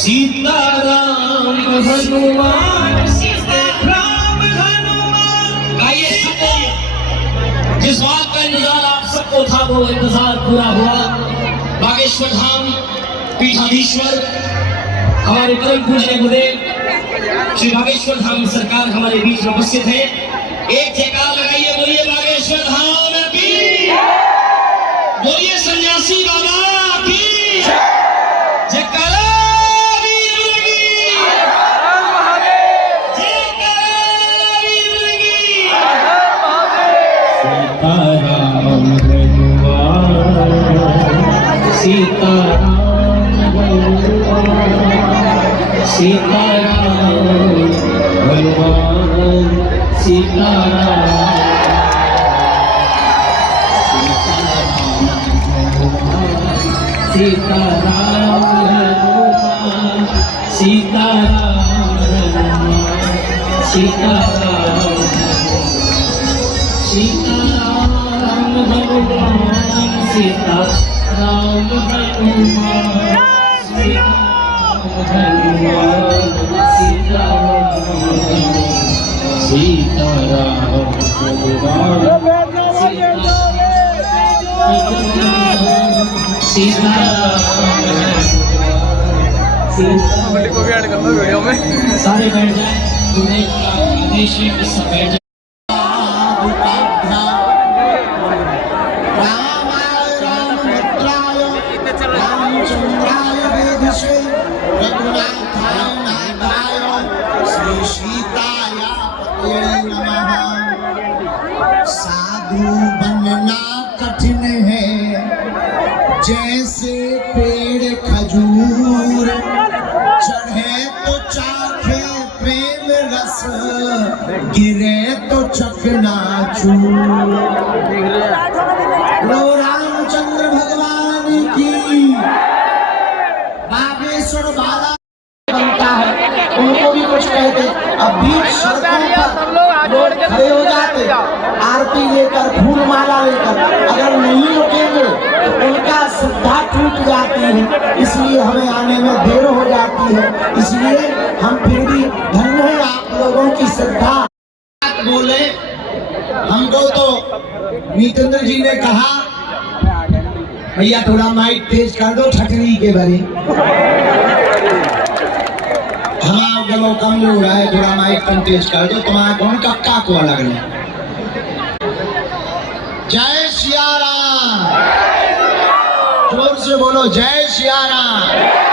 सीताराम हनुमान राम हनुमान। गाइए सब, जिस बात का इंतजार आप सबको था वो इंतजार पूरा हुआ। बागेश्वर धाम पीठाधीश्वर हमारे परम पूज्य गुरुदेव श्री बागेश्वर धाम सरकार हमारे बीच में उपस्थित है। एक जयकार लगाइए, बोलिए बागेश्वर धाम की, बोलिए सन्यासी बाबा की जयकारा। सीताराम सीताराम भगवान सीताराम सीताराम हनुमान सीताराम सीताराम सीताराम भगवान सीताराम हनुमान सीताराम भगवान को भी ऐड कर दो वीडियो में। सारे बैठ जाए, देश में सब बैठ जाए। साधु बनना कठिन है जैसे पेड़ खजूर, चढ़े तो चाखे प्रेम रस, गिरे तो चकनाचूर। लो रामचंद्र भगवान की। बागेश्वर बाला बनता है, उनको भी कुछ कहते, अब बीच सड़कों पर लोग खड़े हो जाते आरती लेकर, फूल माला लेकर, अगर नहीं रुकेंगे तो उनका श्रद्धा टूट जाती है, इसलिए हमें आने में देर हो जाती है। इसलिए हम फिर भी धन्य है आप लोगों की श्रद्धा। बोले हमको तो नीतेंद्र जी ने कहा, भैया थोड़ा माइक तेज कर दो ठटरी के बारे। हमारा गलो कमजोर है, थोड़ा माइक तुम तेज कर दो, तुम्हारा कौन कक्का को अलग नहीं। जय सिया राम, जोर से बोलो जय सिया राम।